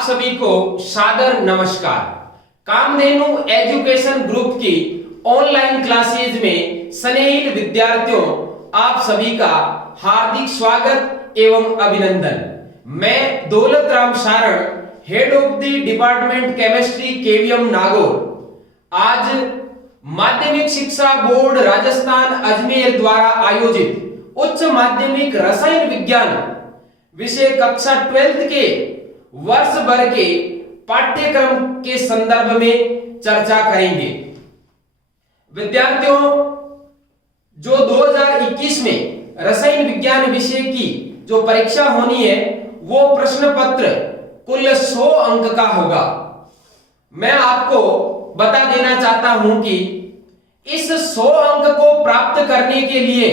आप सभी को सादर नमस्कार। कामधेनु एजुकेशन ग्रुप की ऑनलाइन क्लासेज में स्नेहिल विद्यार्थियों, आप सभी का हार्दिक स्वागत एवं अभिनंदन। मैं Daulat Ram Saran, head of the department chemistry KVM Nagaur, आज माध्यमिक शिक्षा बोर्ड राजस्थान अजमेर द्वारा आयोजित उच्च माध्यमिक रसायन विज्ञान विषय कक्षा 12th के वर्ष भर के पाठ्यक्रम के संदर्भ में चर्चा करेंगे। विद्यार्थियों, जो 2021 में रसायन विज्ञान विषय की जो परीक्षा होनी है वो प्रश्न पत्र कुल 100 अंक का होगा। मैं आपको बता देना चाहता हूं कि इस 100 अंक को प्राप्त करने के लिए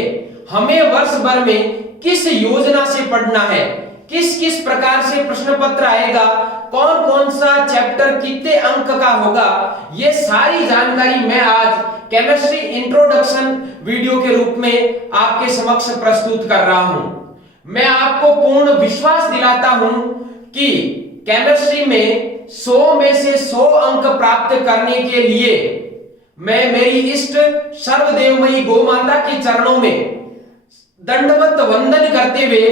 हमें वर्ष भर में किस योजना से पढ़ना है, किस किस प्रकार से प्रश्न पत्र आएगा, कौन कौन सा चैप्टर कितने अंक का होगा, ये सारी जानकारी मैं आज केमिस्ट्री इंट्रोडक्शन वीडियो के रूप में आपके समक्ष प्रस्तुत कर रहा हूं। मैं आपको पूर्ण विश्वास दिलाता हूं कि केमिस्ट्री में 100 में से 100 अंक प्राप्त करने के लिए मैं मेरी इष्ट सर्वदेवमयी गौ माता के चरणों में दंडवत वंदन करते हुए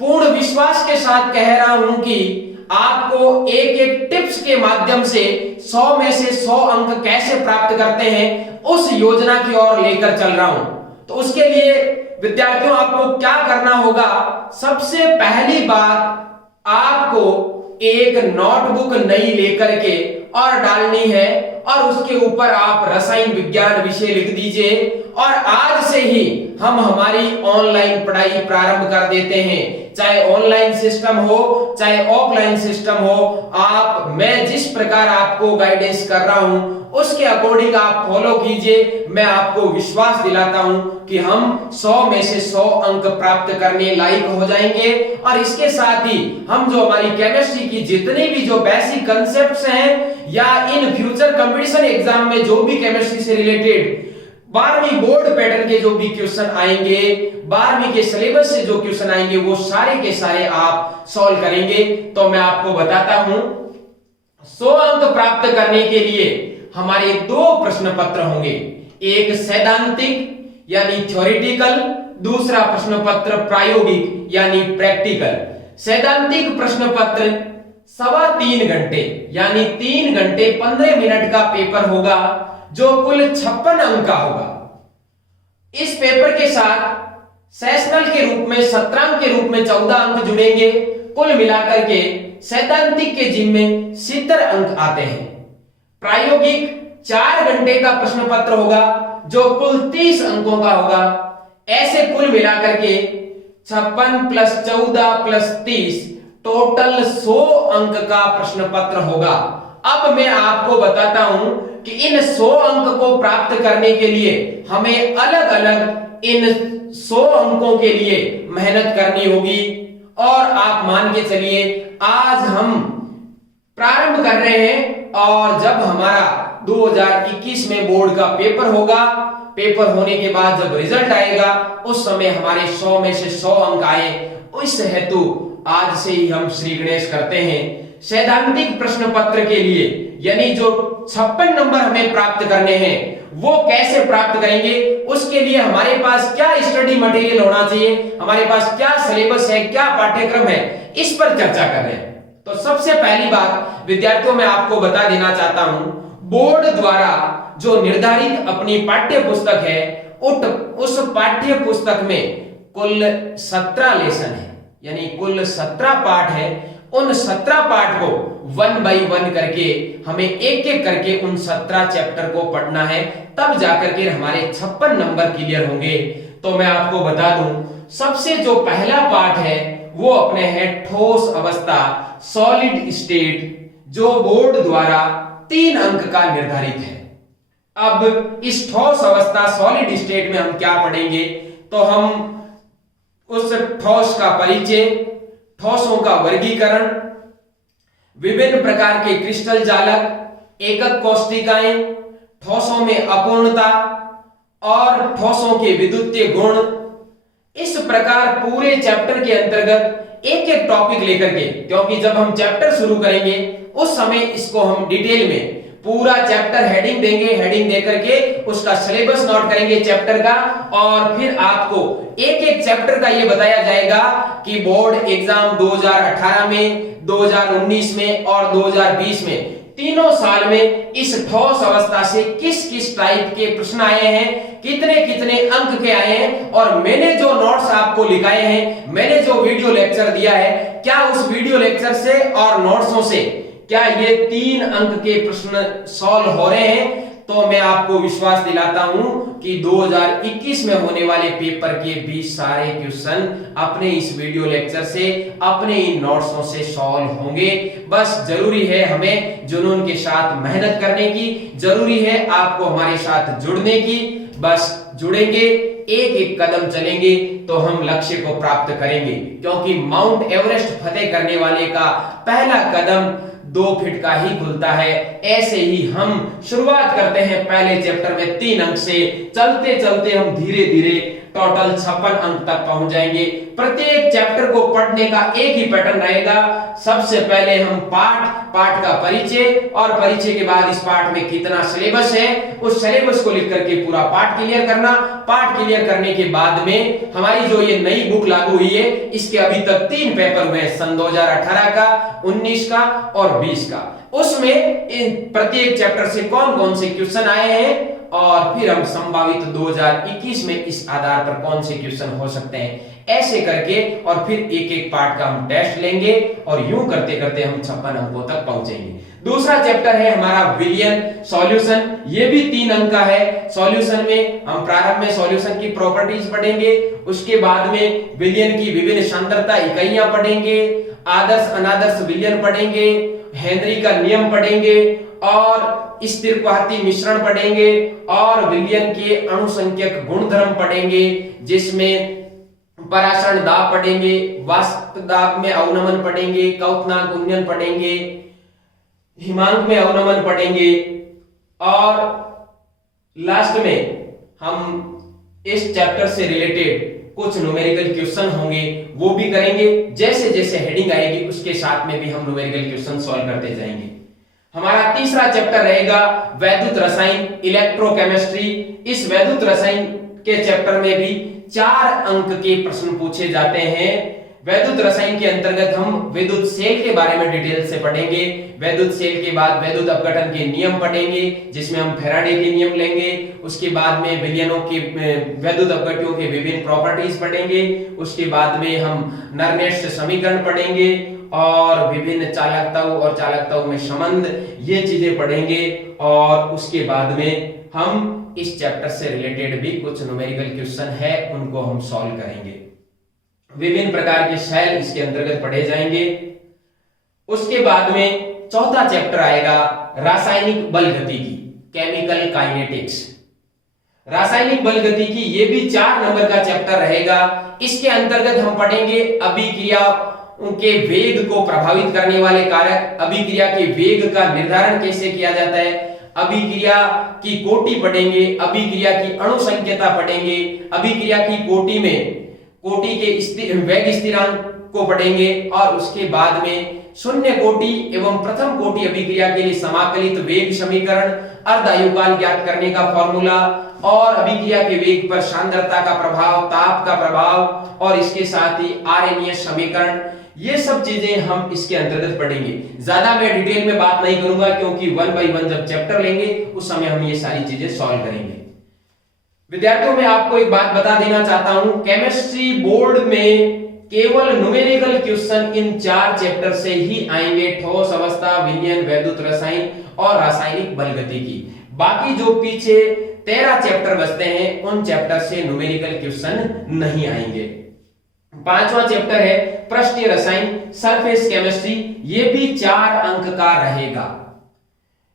पूर्ण विश्वास के साथ कह रहा हूं कि आपको एक एक टिप्स के माध्यम से 100 में से 100 अंक कैसे प्राप्त करते हैं उस योजना की ओर लेकर चल रहा हूं। तो उसके लिए विद्यार्थियों, आपको क्या करना होगा, सबसे पहली बात आपको एक नोटबुक नई लेकर के और डालनी है और उसके ऊपर आप रसायन विज्ञान विषय लिख दीजिए और आज से ही हम हमारी ऑनलाइन पढ़ाई प्रारंभ कर देते हैं। चाहे ऑनलाइन सिस्टम हो चाहे ऑफलाइन सिस्टम हो, मैं जिस प्रकार आपको गाइडेंस कर रहा हूं उसके अकॉर्डिंग आप फॉलो कीजिए। मैं आपको विश्वास दिलाता हूं कि हम 100 में से 100 अंक प्राप्त करने लायक हो जाएंगे। और इसके साथ ही हम जो हमारी केमिस्ट्री की जितने भी जो बेसिक कांसेप्ट्स हैं या इन फ्यूचर कंपटीशन एग्जाम में जो भी केमिस्ट्री से रिलेटेड 12वीं बोर्ड पैटर्न के जो भी क्वेश्चन आएंगे, 12वीं के सिलेबस से जो क्वेश्चन आएंगे, वो सारे के सारे आप सॉल्व करेंगे। तो मैं आपको बताता हूं 100 अंक प्राप्त करने के लिए हमारे 2 प्रश्न पत्र होंगे, एक सैद्धांतिक यानी थ्योरेटिकल, दूसरा प्रश्न पत्र प्रायोगिक यानी प्रैक्टिकल। सैद्धांतिक प्रश्न पत्र 3.25 घंटे यानी 3 घंटे 15 मिनट का पेपर होगा जो कुल 56 अंक का होगा। इस पेपर के साथ सेशनल के रूप में 17 अंक के रूप में 14 अंक जुड़ेंगे। कुल मिलाकर के सैद्धांतिक के जिम्मे 70 अंक आते हैं। प्रायोगिक 4 घंटे का प्रश्न पत्र होगा जो कुल 30 अंकों का होगा। ऐसे कुल मिलाकर के 56 + 14 + 30 टोटल 100 अंक का प्रश्न पत्र होगा। अब मैं आपको बताता हूं कि इन 100 अंक को प्राप्त करने के लिए हमें अलग अलग इन 100 अंकों के लिए मेहनत करनी होगी। और आप मान के चलिए आज हम प्रारंभ कर रहे हैं और जब हमारा 2021 में बोर्ड का पेपर होगा, पेपर होने के बाद जब रिजल्ट आएगा उस समय हमारे 100 में से 100 अंक आए। इस हेतु आज से ही हम श्री गणेश करते हैं। सैद्धांतिक प्रश्न पत्र के लिए यानी जो 56 नंबर हमें प्राप्त करने हैं वो कैसे प्राप्त करेंगे, उसके लिए हमारे पास क्या स्टडी मटेरियल होना चाहिए, हमारे पास क्या सिलेबस है, क्या पाठ्यक्रम है, इस पर चर्चा कर रहे हैं। तो सबसे पहली बात विद्यार्थियों मैं आपको बता देना चाहता हूं, बोर्ड द्वारा जो निर्धारित अपनी पाठ्य पुस्तक है उस पाठ्य पुस्तक में कुल 17 लेसन है यानी कुल 17 पाठ है। उन 17 पाठ को 1 by 1 करके हमें एक एक करके उन 17 चैप्टर को पढ़ना है, तब जाकर के हमारे 56 नंबर क्लियर होंगे। तो मैं आपको बता दूं, सबसे जो पहला पाठ है वो अपने है ठोस अवस्था सॉलिड स्टेट, जो बोर्ड द्वारा 3 अंक का निर्धारित है। अब इस ठोस अवस्था सॉलिड स्टेट में हम क्या पढ़ेंगे, तो हम उस ठोस का परिचय, ठोसों का वर्गीकरण, विभिन्न प्रकार के क्रिस्टल जालक, एकक कोष्टिकाएं, ठोसों में अपूर्णता और ठोसों के विद्युतीय गुण, इस प्रकार पूरे चैप्टर के अंतर्गत एक एक टॉपिक लेकर के, क्योंकि जब हम चैप्टर शुरू करेंगे उस समय इसको हम डिटेल में पूरा चैप्टर हेडिंग देंगे, हेडिंग देकर के उसका सिलेबस नोट करेंगे चैप्टर का, और फिर आपको एक एक चैप्टर का ये बताया जाएगा कि बोर्ड एग्जाम 2018 में, 2019 में और 2020 में तीनों साल में इस ठोस अवस्था से किस किस टाइप के प्रश्न आए हैं, कितने कितने अंक के आए हैं, और मैंने जो नोट्स आपको लिखाए हैं, मैंने जो वीडियो लेक्चर दिया है, क्या उस वीडियो लेक्चर से और नोट्सों से क्या ये 3 अंक के प्रश्न सॉल्व हो रहे हैं। तो मैं आपको विश्वास दिलाता हूं कि 2021 में होने वाले पेपर के भी सारे क्वेश्चन अपने इस वीडियो लेक्चर से, अपने इन नोट्सों से सॉल्व होंगे। बस जरूरी है हमें जुनून के साथ मेहनत करने की, जरूरी है आपको हमारे साथ जुड़ने की। बस जुड़ेंगे, एक एक कदम चलेंगे तो हम लक्ष्य को प्राप्त करेंगे, क्योंकि माउंट एवरेस्ट फतेह करने वाले का पहला कदम 2 फीट का ही खुलता है। ऐसे ही हम शुरुआत करते हैं पहले चैप्टर में 3 अंक से, चलते चलते हम धीरे धीरे टोटल 56 अंक तक पहुंच जाएंगे। प्रत्येक चैप्टर को पढ़ने का एक ही पैटर्न रहेगा। सबसे पहले हम पाठ का परिचय, और परिचय के बाद इस पाठ में कितना सिलेबस है उस सिलेबस को लिख करके पूरा पाठ क्लियर करना। पाठ क्लियर करने के बाद में हमारी जो ये नई बुक लागू हुई है, इसके अभी तक 3 पेपर हुए हैं, सन 2018 का, 19 का और 20 का। उसमें इन प्रत्येक चैप्टर से कौन कौन से क्वेश्चन आए हैं, और फिर हम संभावित 2021 में इस आधार पर कौन से क्वेश्चन हो सकते हैं, ऐसे करके और फिर एक एक पार्ट का हम टेस्ट लेंगे, और यूं करते करते हम 56 अंकों तक पहुंचेंगे। दूसरा चैप्टर है हमारा विलियन सॉल्यूशन, ये भी 3 अंक का है। सॉल्यूशन में हम प्रारंभ में सॉल्यूशन की प्रॉपर्टीज पढ़ेंगे, उसके बाद में विलियन की विभिन्न सांद्रता इकाइयां पढ़ेंगे, आदर्श अनादर्श विलियन पढ़ेंगे, हेनरी का नियम पढ़ेंगे, और स्थिरघाती मिश्रण पढ़ेंगे, और विलियन के अणुसंख्यक गुणधर्म पढ़ेंगे, जिसमें पराशरण दाब पढ़ेंगे, वाष्प दाब में अवनमन पढ़ेंगे, क्वथनांक उन्नयन पढ़ेंगे, हिमांक में अवनमन पढ़ेंगे, और लास्ट में हम इस चैप्टर से रिलेटेड कुछ न्यूमेरिकल क्वेश्चन होंगे वो भी करेंगे। जैसे जैसे हेडिंग आएगी उसके साथ में भी हम न्यूमेरिकल क्वेश्चन सॉल्व करते जाएंगे। हमारा तीसरा चैप्टर रहेगा वैद्युत रसायन, इलेक्ट्रोकेमिस्ट्री। इस वैद्युत रसायन के चैप्टर में भी 4 अंक के प्रश्न पूछे जाते हैं। वैद्युत रसायन के अंतर्गत हम विद्युत सेल के बारे में डिटेल से पढ़ेंगे। वैद्युत सेल के बाद वैद्युत अपघटन के नियम पढ़ेंगे, जिसमें हम फैराडे के नियम लेंगे। उसके बाद में विलियनों के वैद्युत अपघट्यों के विभिन्न प्रॉपर्टीज पढ़ेंगे। उसके बाद में हम नर्नेस्ट समीकरण पढ़ेंगे, और विभिन्न चालकताओं और चालकताओं में संबंध, ये चीजें पढ़ेंगे। और उसके बाद में हम इस चैप्टर से रिलेटेड भी कुछ न्यूमेरिकल क्वेश्चन है उनको हम सॉल्व करेंगे। विभिन्न प्रकार के सेल इसके अंतर्गत पढ़े जाएंगे। उसके बाद में चौथा चैप्टर आएगा रासायनिक बल गतिकी, केमिकल काइनेटिक्स। रासायनिक बल गतिकी ये भी 4 नंबर का चैप्टर रहेगा। इसके अंतर्गत हम पढ़ेंगे अभिक्रिया उनके वेग को प्रभावित करने वाले कारक, अभिक्रिया के वेग का निर्धारण कैसे किया जाता है, अभिक्रिया की कोटि पढ़ेंगे, अभिक्रिया की अणुसंख्यता पढ़ेंगे, अभिक्रिया की कोटि में कोटि के वेग स्थिरांक को पढ़ेंगे, और उसके बाद में शून्य कोटि एवं प्रथम कोटि अभिक्रिया के लिए समाकलित वेग समीकरण, अर्धायुकाल ज्ञात करने का फॉर्मूला, और अभिक्रिया के वेग पर सांद्रता का प्रभाव, ताप का प्रभाव, और इसके साथ ही आरएमएस समीकरण, ये सब चीजें हम इसके अंतर्गत पढ़ेंगे। ज्यादा मैं डिटेल में बात नहीं करूंगा, क्योंकि 1 बाय 1 जब चैप्टर लेंगे उस समय हम ये सारी चीजें सॉल्व करेंगे। विद्यार्थियों, मैं आपको एक बात बता देना चाहता हूं, केमिस्ट्री बोर्ड में केवल न्यूमेरिकल क्वेश्चन इन 4 चैप्टर से ही आएंगे, ठोस अवस्था, विलियन, वैद्युत रसायन और रासायनिक बल गतिकी। बाकी जो पीछे 13 चैप्टर बचते हैं उन चैप्टर से न्यूमेरिकल क्वेश्चन नहीं आएंगे। 5वां चैप्टर है पृष्ठीय रसायन, सरफेस केमिस्ट्री, ये भी 4 अंक का रहेगा।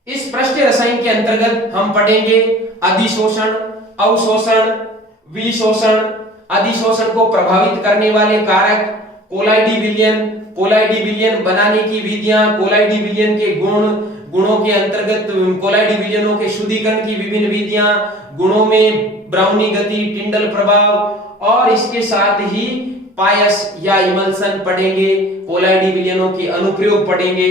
इस पृष्ठीय रसायन के अंतर्गत हम पढ़ेंगे अधिशोषण, अवशोषण, विशोषण, अधिशोषण को प्रभावित करने वाले कारक, कोलाइडी विलयन, कोलाइडी विलयन बनाने की विधियां, कोलाइडी विलयन के गुणों के अंतर्गत कोलाइडी विलयनों के शुद्धिकरण की विभिन्न विधियां, गुणों में ब्राउनी गति, टिंडल प्रभाव, और इसके साथ ही पायस या इमल्सन पढ़ेंगे, कोलाइडी विलयनों के अनुप्रयोग पढ़ेंगे।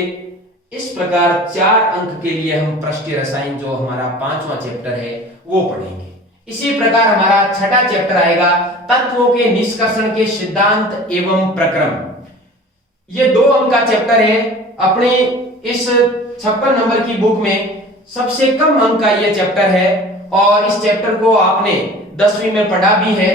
इस प्रकार 4 अंक के लिए हम पृष्ठीय रसायन जो हमारा 5वां चैप्टर है वो पढ़ेंगे। इसी प्रकार हमारा छठा चैप्टर आएगा तत्वों के निष्कर्षण के सिद्धांत एवं प्रक्रम। ये 2 अंक का चैप्टर है। अपने इस 56 नंबर की बुक में सबसे कम अंक का यह चैप्टर है और इस चैप्टर को आपने 10वीं में पढ़ा भी है।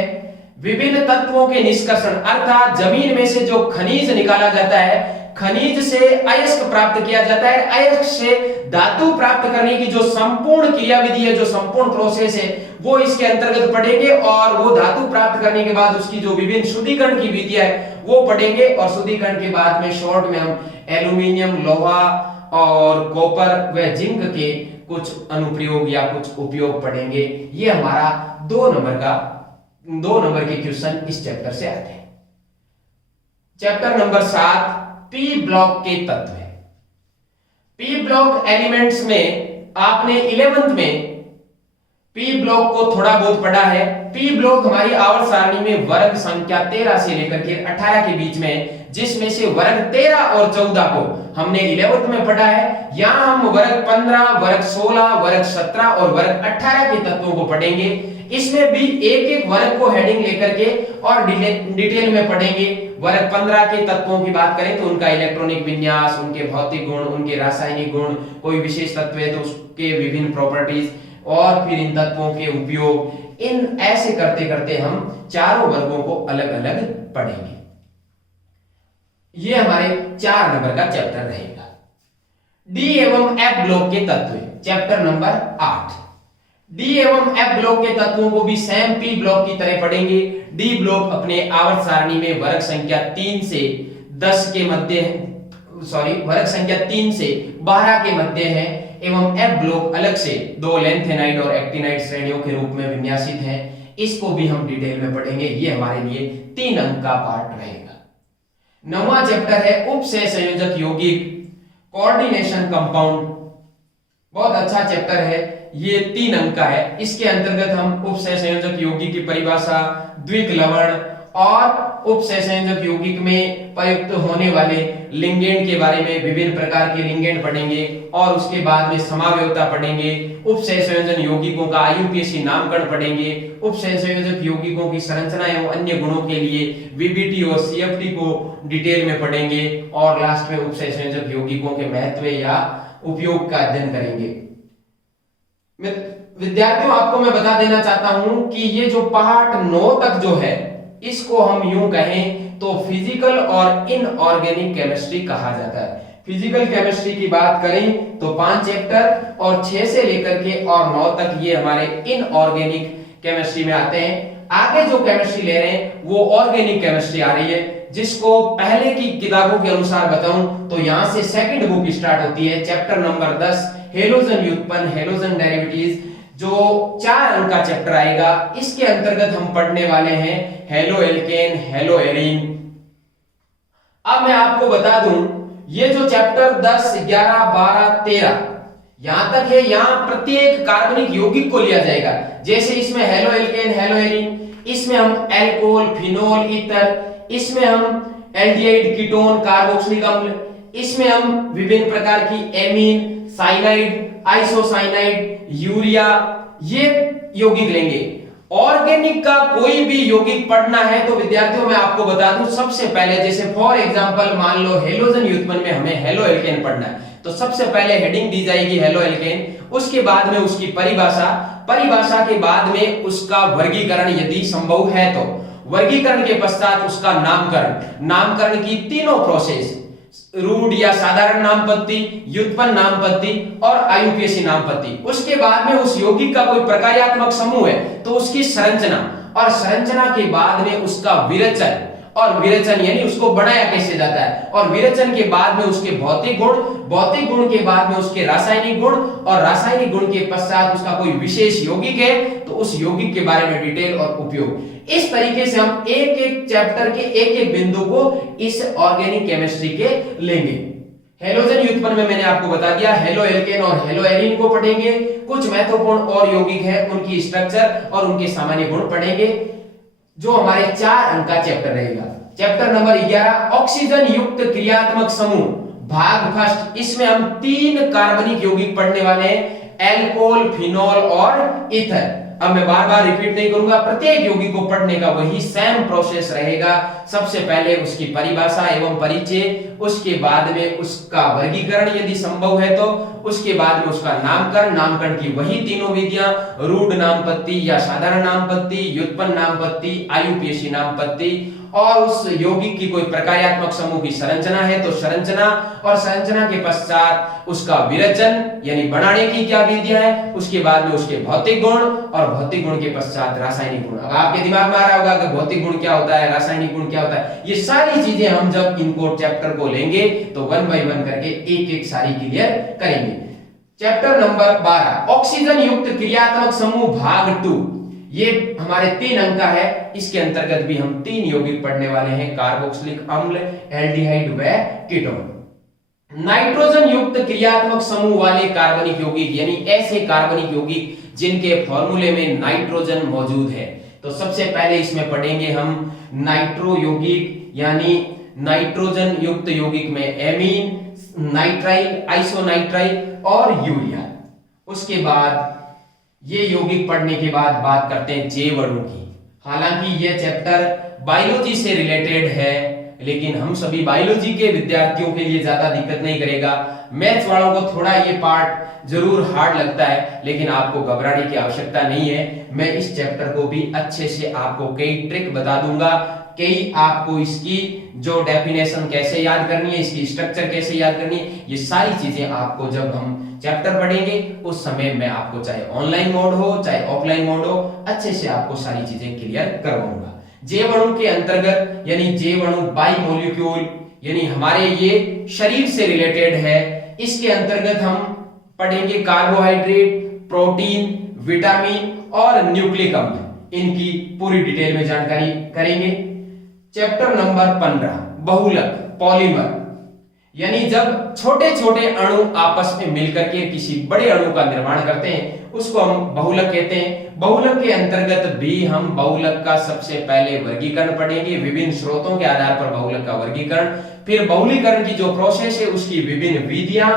विभिन्न तत्वों के निष्कर्षण अर्थात जमीन में से जो खनिज निकाला जाता है, खनिज से अयस्क प्राप्त किया जाता है, अयस्क से धातु प्राप्त करने की जो संपूर्ण क्रियाविधि है, जो संपूर्ण प्रोसेस है, वो इसके अंतर्गत पढ़ेंगे और वो धातु प्राप्त करने के बाद उसकी जो विभिन्न शुद्धिकरण की विधियां है वो पढ़ेंगे और शुद्धिकरण के बाद में शॉर्ट में हम एल्यूमिनियम, लोहा और कॉपर व जिंक के कुछ अनुप्रयोग या कुछ उपयोग पढ़ेंगे। ये हमारा 2 नंबर के क्वेश्चन इस चैप्टर से आते हैं। चैप्टर नंबर 7 पी ब्लॉक के तत्व है। पी ब्लॉक एलिमेंट्स में आपने 11th में पी ब्लॉक को थोड़ा बहुत पढ़ा है। पी ब्लॉक हमारी आवर्त सारणी में वर्ग संख्या 13 से लेकर के 18 के बीच में, जिसमें से वर्ग 13 और 14 को हमने 11th में पढ़ा है। यहां हम वर्ग 15, वर्ग 16, वर्ग 17 और वर्ग 18 के तत्वों को पढ़ेंगे। इसमें भी एक एक वर्ग को हेडिंग लेकर के और डिटेल में पढ़ेंगे। वर्ग 15 के तत्वों की बात करें तो उनका इलेक्ट्रॉनिक विन्यास, उनके भौतिक गुण, उनके रासायनिक गुण, कोई विशेष तत्व है तो उसके विभिन्न प्रॉपर्टीज और फिर इन तत्वों के उपयोग। इन ऐसे करते करते हम चारों वर्गों को अलग अलग पढ़ेंगे। ये हमारे 4 नंबर का चैप्टर रहेगा। डी एवं एफ ब्लॉक के तत्व, चैप्टर नंबर 8। डी एवं एफ ब्लॉक के तत्वों को भी सेम पी ब्लॉक की तरह पढ़ेंगे। डी ब्लॉक अपने आवर्त सारणी में वर्ग संख्या 3 से 10 के मध्य, वर्ग संख्या 3 से 12 के मध्य है एवं एफ ब्लॉक अलग से 2 लेंथेनाइड और एक्टिनाइड श्रेणियों के रूप में विन्यासित है। इसको भी हम डिटेल में पढ़ेंगे। ये हमारे लिए 3 अंक का पार्ट रहेगा। 9वां चैप्टर है उपसह संयोजक यौगिक, कोऑर्डिनेशन कंपाउंड। बहुत अच्छा चैप्टर है, ये 3 अंक का है। इसके अंतर्गत हम उपसह संयोजक यौगिक की परिभाषा, द्विक लवण और उपसह संयोजक यौगिक में प्रयुक्त होने वाले लिंगेंड के बारे में, विभिन्न प्रकार के लिंगेंड पढ़ेंगे और उसके बाद में समावयवता पढ़ेंगे। उपसह संयोजन यौगिकों का आईयूपीएसी नामकरण पढ़ेंगे। उपसह संयोजक यौगिकों की संरचना एवं अन्य गुणों के लिए वीबीटी और सीएफटी को डिटेल में पढ़ेंगे और लास्ट में उपसह संयोजक यौगिकों के महत्व या उपयोग का अध्ययन करेंगे। विद्यार्थियों, आपको मैं बता देना चाहता हूं कि ये जो पार्ट 9 तक जो है, इसको हम यूं कहें तो फिजिकल और इनऑर्गेनिक केमिस्ट्री कहा जाता है। फिजिकल केमिस्ट्री की बात करें तो 5 चैप्टर और 6 से लेकर के और 9 तक ये हमारे इनऑर्गेनिक केमिस्ट्री में आते हैं। आगे जो केमिस्ट्री ले रहे हैं वो ऑर्गेनिक केमिस्ट्री आ रही है, जिसको पहले की किताबों के अनुसार बताऊं तो यहां से सेकंड बुक स्टार्ट होती है। चैप्टर नंबर 10 हेलोजन व्युत्पन्न, हेलोजन डेरिवेटिव्स, जो 4 अंक का चैप्टर आएगा। इसके अंतर्गत हम पढ़ने वाले हैं हेलो एल्केन, हेलो एरीन। अब मैं आपको बता दूं, ये जो चैप्टर 10, 11, 12, 13 यहां तक है, यहां प्रत्येक कार्बनिक यौगिक को लिया जाएगा। जैसे इसमें हेलो एल्केन, हेलो एरीन, इसमें हम एल्कोहल, फिनोल, ईथर, इसमें हम एल्डिहाइड, कीटोन, कार्बोक्सिलिक अम्ल, इसमें हम विभिन्न प्रकार की एमीन, साइनाइड, आइसोसाइनाइड, यूरिया, ये यौगिक लेंगे। ऑर्गेनिक का कोई भी यौगिक पढ़ना है तो विद्यार्थियों मैं आपको बता दूं, सबसे पहले जैसे फॉर एग्जांपल मान लो हेलोजन व्युत्पन्न में हमें हेलो एल्केन पढ़ना है तो सबसे पहले हेडिंग दी जाएगी हेलो एल्केन, उसके बाद में उसकी परिभाषा के बाद में उसका वर्गीकरण यदि संभव है तो, वर्गीकरण के पश्चात उसका नामकरण की तीनों प्रोसेस, रूढ़ या साधारण नामपत्ति, व्युत्पन्न नामपत्ति और आईयूपीएसी नामपत्ति। उसके बाद में उस यौगिक का कोई प्रकार्यात्मक समूह है तो उसकी संरचना, और संरचना के बाद में उसका विरेचन, और विरेचन यानी उसको बनाया कैसे जाता है, और विरेचन के बाद में उसके भौतिक गुण के बाद में उसके रासायनिक गुण, और रासायनिक गुण के पश्चात उसका कोई विशेष यौगिक है तो उस यौगिक के बारे में डिटेल और उपयोग। इस तरीके से हम एक एक चैप्टर के एक एक बिंदु को इस ऑर्गेनिक केमिस्ट्री के लेंगे। हेलोजन व्युत्पन्न में मैंने आपको बता दिया, हेलो एल्केन और हेलो एरीन को पढ़ेंगे। कुछ महत्वपूर्ण और यौगिक है, उनकी स्ट्रक्चर और उनके सामान्य गुण पढ़ेंगे, जो हमारे 4 अंक का चैप्टर रहेगा। चैप्टर नंबर 11 ऑक्सीजन युक्त क्रियात्मक समूह भाग फर्स्ट। इसमें हम 3 कार्बनिक यौगिक पढ़ने वाले हैं, एल्कोहल, फिनॉल और ईथर। अब मैं बार बार रिपीट नहीं करूंगा, प्रत्येक यौगिक को पढ़ने का वही सेम प्रोसेस रहेगा। सबसे पहले उसकी परिभाषा एवं परिचय, उसके बाद में उसका वर्गीकरण यदि संभव है तो, उसके बाद में उसका नामकरण, नामकरण की वही तीनों विधियां, रूढ़ नामपत्ति या साधारण नामपत्ति, व्युत्पन्न नामपत्ति, आयुपेशी नामपत्ति, और उस यौगिक की कोई प्रकार्यात्मक समूह की संरचना है तो संरचना, और संरचना के पश्चात उसका विरचन यानी बनाने की क्या विधियां है, उसके बाद में उसके भौतिक गुण, और भौतिक गुण के पश्चात रासायनिक गुण। अब आपके दिमाग में आ रहा होगा कि भौतिक गुण क्या होता है, रासायनिक गुण क्या होता है। ये सारी चीजें हम जब इनको चैप्टर को लेंगे तो 1 बाय 1 करके एक एक सारी क्लियर करेंगे। चैप्टर नंबर 12 ऑक्सीजन युक्त क्रियात्मक समूह भाग 2। ये हमारे 3 अंक का है। इसके अंतर्गत भी हम 3 यौगिक पढ़ने वाले हैं, कार्बोक्सिलिक अम्ल, एल्डिहाइड व कीटोन। नाइट्रोजन युक्त क्रियात्मक समूह वाले कार्बनिक यौगिक यानी ऐसे कार्बनिक यौगिक जिनके फॉर्मूले में नाइट्रोजन मौजूद है। तो सबसे पहले इसमें पढ़ेंगे हम नाइट्रो यौगिक यानी नाइट्रोजन युक्त यौगिक में एमीन, नाइट्राइल, आइसोनाइट्राइल और यूरिया। उसके बाद ये यौगिक पढ़ने के बाद बात करते हैं जैव अणु की। हालांकि यह चैप्टर बायोलॉजी से रिलेटेड है, लेकिन हम सभी बायोलॉजी के विद्यार्थियों के लिए ज्यादा दिक्कत नहीं करेगा। मैथ्स वालों को थोड़ा ये पार्ट जरूर हार्ड लगता है, लेकिन आपको घबराने की आवश्यकता नहीं है। मैं इस चैप्टर को भी अच्छे से आपको कई ट्रिक बता दूंगा, कई आपको इसकी जो डेफिनेशन कैसे याद करनी है, इसकी स्ट्रक्चर कैसे याद करनी है, ये सारी चीजें आपको जब हम चैप्टर पढ़ेंगे उस समय मैं आपको चाहे ऑनलाइन मोड हो चाहे ऑफलाइन मोड हो अच्छे से आपको सारी चीजें क्लियर करवाऊंगा। जैव अणु के अंतर्गत यानी जैव अणु बाई मॉलिक्यूल यानी हमारे ये शरीर से रिलेटेड है। इसके अंतर्गत हम पढ़ेंगे कार्बोहाइड्रेट, प्रोटीन, विटामिन और न्यूक्लिक अम्ल। इनकी पूरी डिटेल में जानकारी करेंगे। चैप्टर नंबर 15 बहुलक, पॉलीमर यानी जब छोटे छोटे अणु आपस में मिलकर के किसी बड़े अणु का निर्माण करते हैं उसको हम बहुलक कहते हैं। बहुलक के अंतर्गत भी हम बहुलक का सबसे पहले वर्गीकरण पढ़ेंगे, विभिन्न स्रोतों के आधार पर बहुलक का वर्गीकरण, फिर बहुलीकरण की जो प्रोसेस है उसकी विभिन्न विधियां,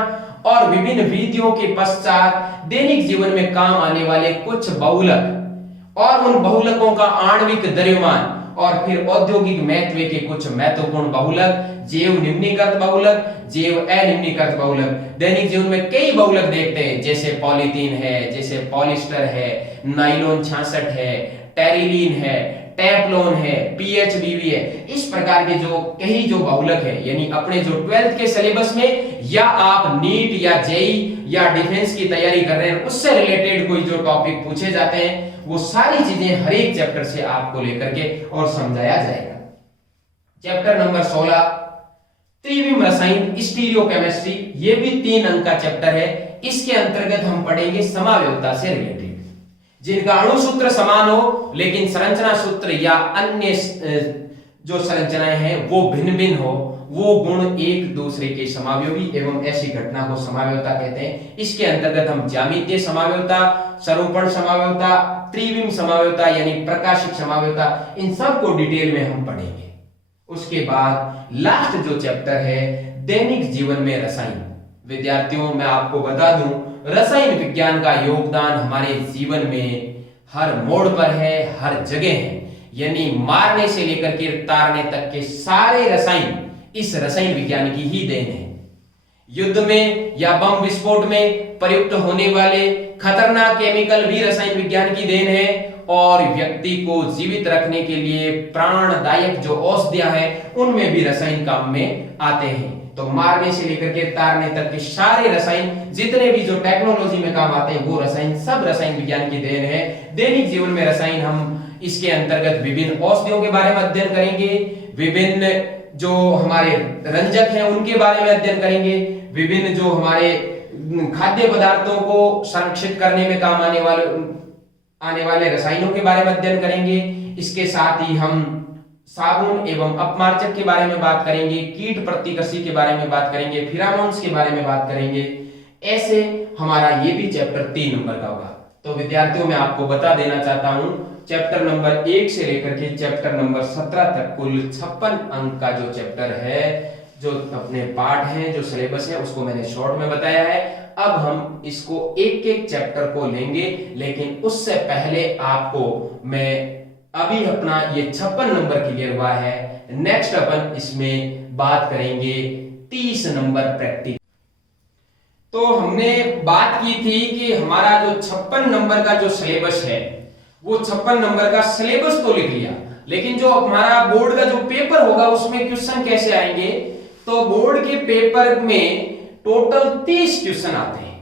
और विभिन्न विधियों के पश्चात दैनिक जीवन में काम आने वाले कुछ बहुलक और उन बहुलकों का आणविक द्रव्यमान, और फिर औद्योगिक महत्व के कुछ महत्वपूर्ण बहुलक, जैव निम्नीकृत बहुलक, जैव अनिम्नीकृत बहुलक। दैनिक जीवन में कई बहुलक देखते हैं, जैसे पॉलीथीन है, जैसे पॉलिस्टर है, नाइलॉन 66 है, टेरिलीन है, टेफ्लॉन है, पीएचबीवी है। इस प्रकार के जो कई जो बहुलक है यानी अपने जो 12th के सिलेबस में या आप नीट या जेई या डिफेंस की तैयारी कर रहे हैं उससे रिलेटेड कोई जो टॉपिक पूछे जाते हैं वो सारी चीजें हर एक चैप्टर से आपको लेकर के और समझाया जाएगा। चैप्टर नंबर 16 त्रिविम रसायन, स्टीरियोकेमिस्ट्री। ये भी 3 अंक का चैप्टर है। इसके अंतर्गत हम पढ़ेंगे समावयवता से रिलेटेड, जिनका अणु सूत्र समान हो लेकिन संरचना सूत्र या अन्य जो संरचनाएं हैं वो भिन्न भिन्न हो, वो गुण एक दूसरे के समावयवी एवं ऐसी घटना को समावयवता कहते हैं। इसके अंतर्गत हम ज्यामितीय समावयवता, सरूपण समावयवता, त्रिविम समावयवता यानी प्रकाशिक समावयवता, इन सब को डिटेल में हम पढ़ेंगे। उसके बाद लास्ट जो चैप्टर है दैनिक जीवन में रसायन। विद्यार्थियों मैं आपको बता दूं रसायन विज्ञान का योगदान हमारे जीवन में हर मोड़ पर है, हर जगह है, यानी मारने से लेकर के तारने तक के सारे रसायन इस रसायन विज्ञान की ही देन है। युद्ध में या बम विस्फोट में प्रयुक्त होने वाले खतरनाक केमिकल भी रसायन विज्ञान की देन है, और व्यक्ति को जीवित रखने के लिए प्राणदायक जो औषधियां हैं उनमें भी रसायन काम में आते हैं। तो मारने से लेकर के तारने तक के सारे रसायन जितने भी जो टेक्नोलॉजी में काम आते हैं वो रसायन सब रसायन विज्ञान की देन है। दैनिक जीवन में रसायन हम इसके अंतर्गत विभिन्न औषधियों के बारे में अध्ययन करेंगे, विभिन्न जो हमारे रंजक हैं उनके बारे में अध्ययन करेंगे, विभिन्न जो हमारे खाद्य पदार्थों को संरक्षित करने में काम आने वाले रसायनों के बारे में अध्ययन करेंगे। इसके साथ ही हम साबुन एवं अपमार्जक के बारे में बात करेंगे, कीट प्रतिकर्षी के बारे में बात करेंगे, फिरामोन्स के बारे में बात करेंगे। ऐसे हमारा ये भी चैप्टर 3 नंबर का होगा। तो विद्यार्थियों मैं आपको बता देना चाहता हूं, चैप्टर नंबर 1 से लेकर के चैप्टर नंबर 17 तक कुल 56 अंक का जो चैप्टर है, जो अपने पाठ हैं, जो सिलेबस है, उसको मैंने शॉर्ट में बताया है। अब हम इसको एक एक चैप्टर को लेंगे, लेकिन उससे पहले आपको मैं अभी अपना ये 56 नंबर क्लियर हुआ है, नेक्स्ट अपन इसमें बात करेंगे 30 नंबर प्रैक्टिस। तो हमने बात की थी कि हमारा जो 56 नंबर का जो सिलेबस है, वो 56 नंबर का सिलेबस तो लिख लिया, लेकिन जो हमारा बोर्ड का जो पेपर होगा उसमें क्वेश्चन कैसे आएंगे। तो बोर्ड के पेपर में टोटल 30 क्वेश्चन आते हैं।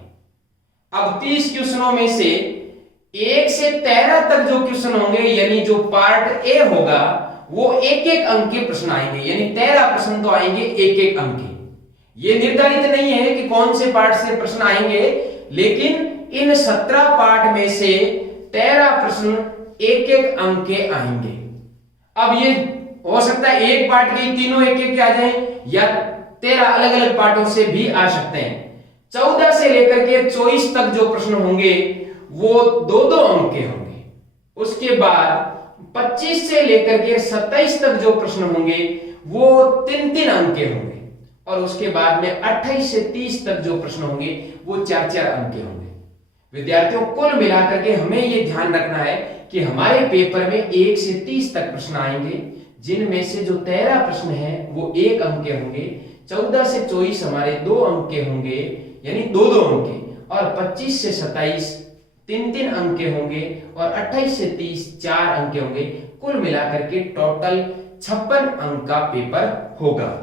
अब 30 क्वेश्चनों में से 1 से 13 तक जो क्वेश्चन होंगे, यानी जो पार्ट ए होगा, वो एक एक अंक के प्रश्न आएंगे, यानी 13 प्रश्न तो आएंगे एक एक अंक के। ये निर्धारित नहीं है कि कौन से पार्ट से प्रश्न आएंगे, लेकिन इन 17 पार्ट में से 13 प्रश्न एक एक अंक के आएंगे। अब ये हो सकता है एक पार्ट के तीनों एक एक के आ जाएं, या 13 अलग अलग पार्टों से भी आ सकते हैं। 14 से लेकर के 24 तक जो प्रश्न होंगे वो 2-2 अंक के होंगे। उसके बाद 25 से लेकर के 27 तक जो प्रश्न होंगे वो 3-3 अंक के होंगे, और उसके बाद में 28 से 30 तक जो प्रश्न होंगे वो 4-4 अंक के होंगे। विद्यार्थियों कुल मिलाकर के हमें ये ध्यान रखना है कि हमारे पेपर में 1 से 30 तक प्रश्न आएंगे, जिनमें से जो 13 प्रश्न हैं वो 1 अंक के होंगे, 14 से 24 हमारे 2 अंक के होंगे, यानी 2-2 अंक के, और 25 से 27 3-3 अंक के होंगे, और 28 से 30 4 अंक के होंगे। कुल मिलाकर के टोटल 56 अंक का पेपर होगा।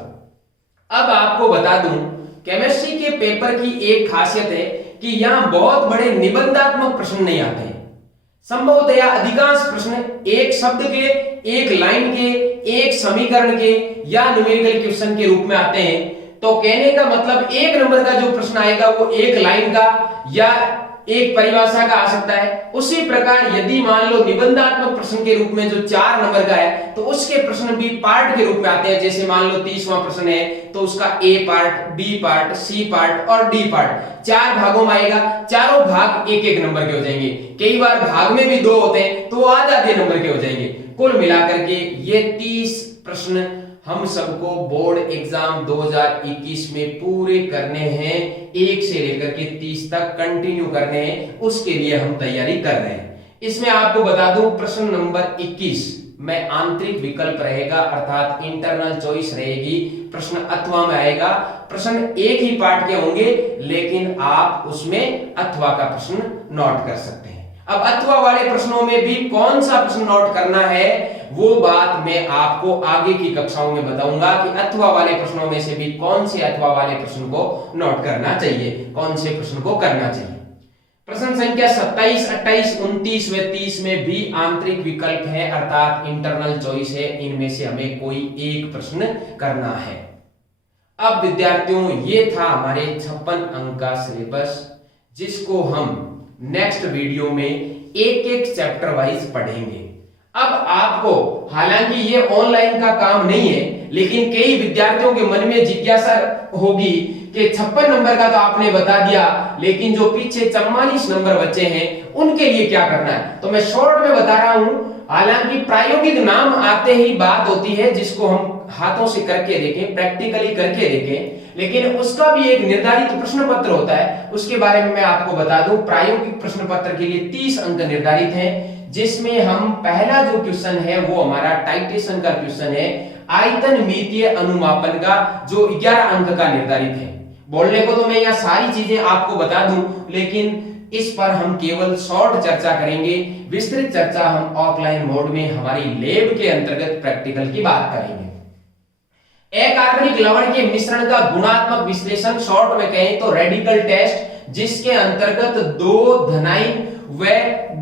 अब आपको बता दूं, केमिस्ट्री के पेपर की एक खासियत है कि यहां बहुत बड़े निबंधात्मक प्रश्न नहीं आते हैं। संभवतया अधिकांश प्रश्न एक शब्द के, एक लाइन के, एक समीकरण के या न्यूमेरिकल क्वेश्चन के रूप में आते हैं। तो कहने का मतलब 1 नंबर का जो प्रश्न आएगा वो एक लाइन का या एक परिभाषा का आ सकता है। उसी प्रकार यदि मान लो निबंधात्मक प्रश्न के रूप में जो 4 नंबर का है, तो उसके प्रश्न भी पार्ट के रूप में आते हैं। जैसे मान लो 30वां प्रश्न है, तो उसका A part, B part, C part और डी पार्ट 4 भागों में आएगा। चारों भाग एक एक नंबर के हो जाएंगे। कई बार भाग में भी 2 होते हैं, तो आधे नंबर के हो जाएंगे। कुल मिलाकर के ये 30 प्रश्न हम सबको बोर्ड एग्जाम 2021 में पूरे करने हैं, 1 से लेकर के 30 तक कंटिन्यू करने हैं। उसके लिए हम तैयारी कर रहे हैं। इसमें आपको बता दूं, प्रश्न नंबर 21 में आंतरिक विकल्प रहेगा, अर्थात इंटरनल चॉइस रहेगी। प्रश्न अथवा में आएगा। प्रश्न एक ही पार्ट के होंगे, लेकिन आप उसमें अथवा का प्रश्न नोट कर सकते हैं। अब अथवा वाले प्रश्नों में भी कौन सा प्रश्न नोट करना है, वो बात मैं आपको आगे की कक्षाओं में बताऊंगा कि अथवा वाले प्रश्नों में से भी कौन से अथवा वाले प्रश्न को नोट करना चाहिए, कौन से प्रश्न को करना चाहिए। प्रश्न संख्या 27, 28, 29 व 30 में भी आंतरिक विकल्प है, अर्थात इंटरनल चॉइस है। इनमें से हमें कोई एक प्रश्न करना है। अब विद्यार्थियों, ये था हमारे 56 अंक का सिलेबस, जिसको हम नेक्स्ट वीडियो में एक एक चैप्टर वाइज पढ़ेंगे। अब आपको, हालांकि ये ऑनलाइन का काम नहीं है, लेकिन कई विद्यार्थियों के मन में जिज्ञासा होगी कि 56 नंबर का तो आपने बता दिया, लेकिन जो पीछे 44 नंबर बचे हैं उनके लिए क्या करना है। तो मैं शॉर्ट में बता रहा हूं। हालांकि प्रायोगिक नाम आते ही बात होती है, जिसको हम हाथों से करके देखें, प्रैक्टिकली करके देखें, लेकिन उसका भी एक निर्धारित प्रश्न पत्र होता है। उसके बारे में मैं आपको बता दूं, प्रायोगिक प्रश्न पत्र के लिए 30 अंक निर्धारित हैं, जिसमें हम पहला जो क्वेश्चन है वो हमारा टाइटेशन का क्वेश्चन है, आयतन मितीय अनुमापन का, जो 11 अंक का निर्धारित है। बोलने को तो मैं यहाँ सारी चीजें आपको बता दूं, लेकिन इस पर हम केवल शॉर्ट चर्चा करेंगे। विस्तृत चर्चा हम ऑफलाइन मोड में हमारी लैब के अंतर्गत प्रैक्टिकल की बात करेंगे। अकार्बनिक लवण के मिश्रण का गुणात्मक विश्लेषण, शॉर्ट में कहें तो रेडिकल टेस्ट, जिसके अंतर्गत 2 धनायन व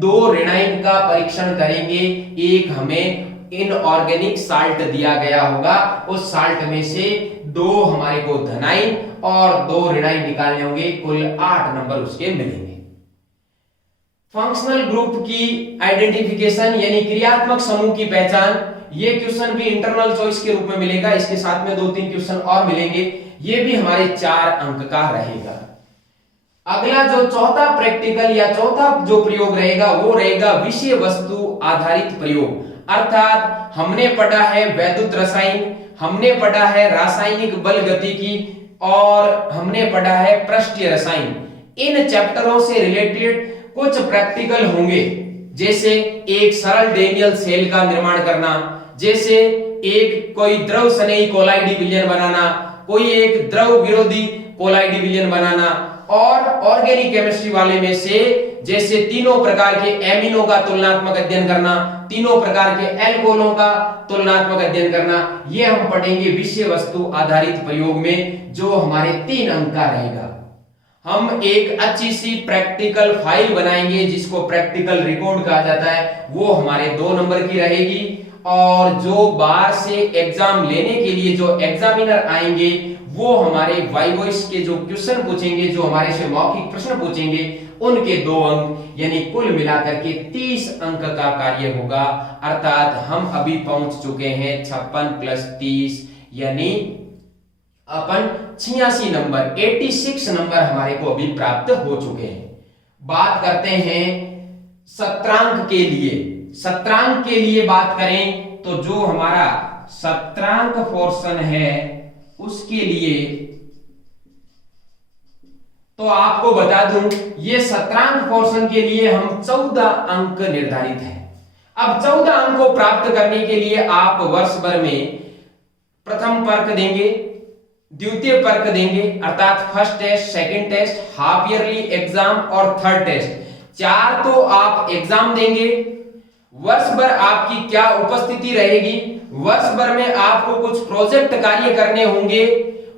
2 ऋणायन का परीक्षण करेंगे। एक हमें इनऑर्गेनिक साल्ट दिया गया होगा, उस साल्ट में से 2 हमारे को धनायन और 2 ऋणायन निकालने होंगे। कुल 8 नंबर उसके मिलेंगे। फंक्शनल ग्रुप की आइडेंटिफिकेशन, यानी क्रियात्मक समूह की पहचान, ये क्वेश्चन भी इंटरनल चॉइस के रूप में मिलेगा। इसके साथ में 2-3 क्वेश्चन और मिलेंगे। ये भी हमारे 4 अंक का रहेगा। अगला जो चौथा प्रैक्टिकल या चौथा जो प्रयोग रहेगा वो रहेगा विषय वस्तु आधारित प्रयोग। अर्थात हमने पढ़ा है वैद्युत रसायन, हमने पढ़ा है रासायनिक बल गतिकी और हमने पढ़ा है पृष्ठीय रसायन। इन चैप्टरों से रिलेटेड कुछ प्रैक्टिकल होंगे, जैसे एक सरल डैनियल सेल का निर्माण करना, जैसे एक कोई द्रव स्नेही कोलाइडी विलयन बनाना, कोई एक द्रव विरोधी कोलाइडी विलयन बनाना, और ऑर्गेनिक केमिस्ट्री वाले में से जैसे तीनों प्रकार के एमिनो का तुलनात्मक अध्ययन करना, तीनों प्रकार के एल्कोहलों का तुलनात्मक अध्ययन करना, ये हम पढ़ेंगे विषय वस्तु आधारित प्रयोग में, जो हमारे 3 अंक का रहेगा। हम एक अच्छी सी प्रैक्टिकल फाइल बनाएंगे जिसको प्रैक्टिकल रिकॉर्ड कहा जाता है, वो हमारे 2 नंबर की रहेगी। और जो बाहर से एग्जाम लेने के लिए जो एग्जामिनर आएंगे वो हमारे वाइवॉइस के जो क्वेश्चन पूछेंगे, जो हमारे से मौखिक प्रश्न पूछेंगे, उनके 2 अंक, यानी कुल मिलाकर के 30 अंक का कार्य होगा। अर्थात हम अभी पहुंच चुके हैं 56 + 30 यानी अपन 86 नंबर, 86 नंबर हमारे को अभी प्राप्त हो चुके हैं। बात करते हैं सत्रांक के लिए। सत्रांक के लिए बात करें तो जो हमारा सत्रांक पोर्शन है उसके लिए तो आपको बता दूं, ये सत्रांक पोर्शन के लिए हम 14 अंक निर्धारित है। अब 14 अंक को प्राप्त करने के लिए आप वर्ष भर में प्रथम पर्क देंगे, द्वितीय पर्क देंगे, अर्थात first test, second test, half yearly exam और थर्ड टेस्ट। 4 तो आप एग्जाम देंगे। वर्ष भर आपकी क्या उपस्थिति रहेगी, वर्ष भर में आपको कुछ प्रोजेक्ट कार्य करने होंगे,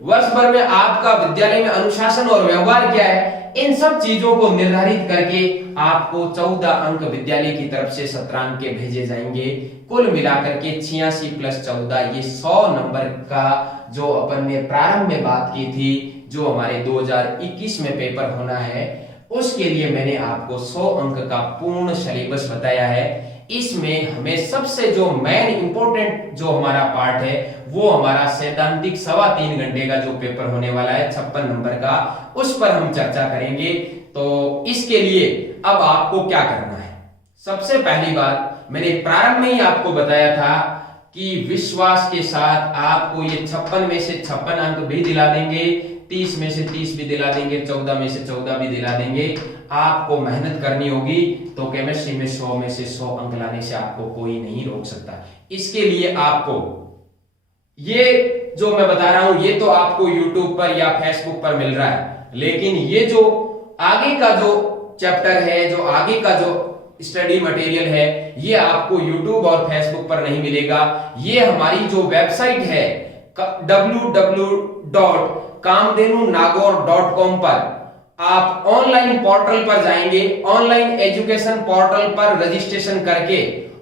वर्ष भर में आपका विद्यालय में अनुशासन और व्यवहार क्या है, इन सब चीजों को निर्धारित करके आपको 14 अंक विद्यालय की तरफ से सत्रांक के भेजे जाएंगे। कुल मिलाकर के 86 + 14 ये 100 नंबर का जो अपन ने प्रारंभ में बात की थी, जो हमारे 2021 में पेपर होना है, उसके लिए मैंने आपको 100 अंक का पूर्ण सिलेबस बताया है। इसमें हमें सबसे जो मेन इंपॉर्टेंट जो हमारा पार्ट है वो हमारा सैद्धांतिक 3.25 घंटे का जो पेपर होने वाला है 56 नंबर का, उस पर हम चर्चा करेंगे। तो इसके लिए अब आपको क्या करना है, सबसे पहली बात मैंने प्रारंभ में ही आपको बताया था कि विश्वास के साथ आपको ये 56 में से 56 अंक भी दिला देंगे, 30 में से 30 भी दिला देंगे, 14 में से 14 भी दिला देंगे। आपको मेहनत करनी होगी, तो केमिस्ट्री में 100 में से 100 अंक लाने से आपको कोई नहीं रोक सकता। इसके लिए आपको ये जो मैं बता रहा हूं ये तो आपको YouTube पर या Facebook पर मिल रहा है, लेकिन ये जो आगे का जो चैप्टर है, जो आगे का जो स्टडी मटेरियल है, ये आपको YouTube और Facebook पर नहीं मिलेगा। ये हमारी जो वेबसाइट है www.kamdhenunagor.com पर आप ऑनलाइन पोर्टल पर जाएंगे, ऑनलाइन एजुकेशन पोर्टल पर रजिस्ट्रेशन करके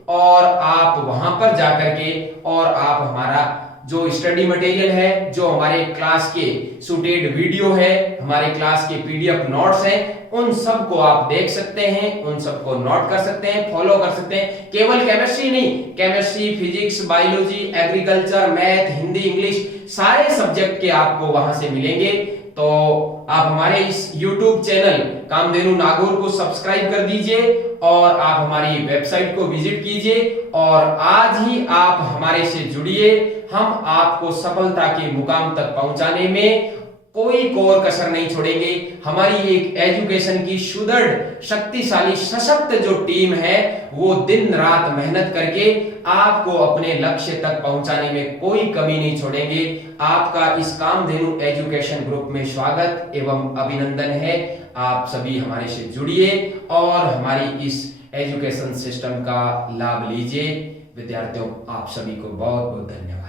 और आप वहां पर जाकर के और आप हमारा जो स्टडी मटेरियल है, जो हमारे क्लास के शूटेड वीडियो है, हमारे क्लास के PDF नोट्स हैं, उन सब को आप देख सकते हैं, उन सब को नोट कर सकते हैं, फॉलो कर सकते हैं। केवल केमिस्ट्री नहीं, chemistry, physics, biology, agriculture, math, Hindi, English, सारे सब्जेक्ट के आपको वहां से मिलेंगे। तो आप हमारे इस YouTube चैनल कामधेनु नागौर को सब्सक्राइब कर दीजिए और आप हमारी वेबसाइट को विजिट कीजिए और आज ही आप हमारे से जुड़िए। हम आपको सफलता के मुकाम तक पहुंचाने में कोई कोर कसर नहीं छोड़ेंगे। हमारी एक एजुकेशन की सुदृढ़, शक्तिशाली, सशक्त जो टीम है वो दिन रात मेहनत करके आपको अपने लक्ष्य तक पहुंचाने में कोई कमी नहीं छोड़ेंगे। आपका इस कामधेनु एजुकेशन ग्रुप में स्वागत एवं अभिनंदन है। आप सभी हमारे से जुड़िए और हमारी इस एजुकेशन सिस्टम का लाभ लीजिए। विद्यार्थियों, आप सभी को बहुत बहुत धन्यवाद।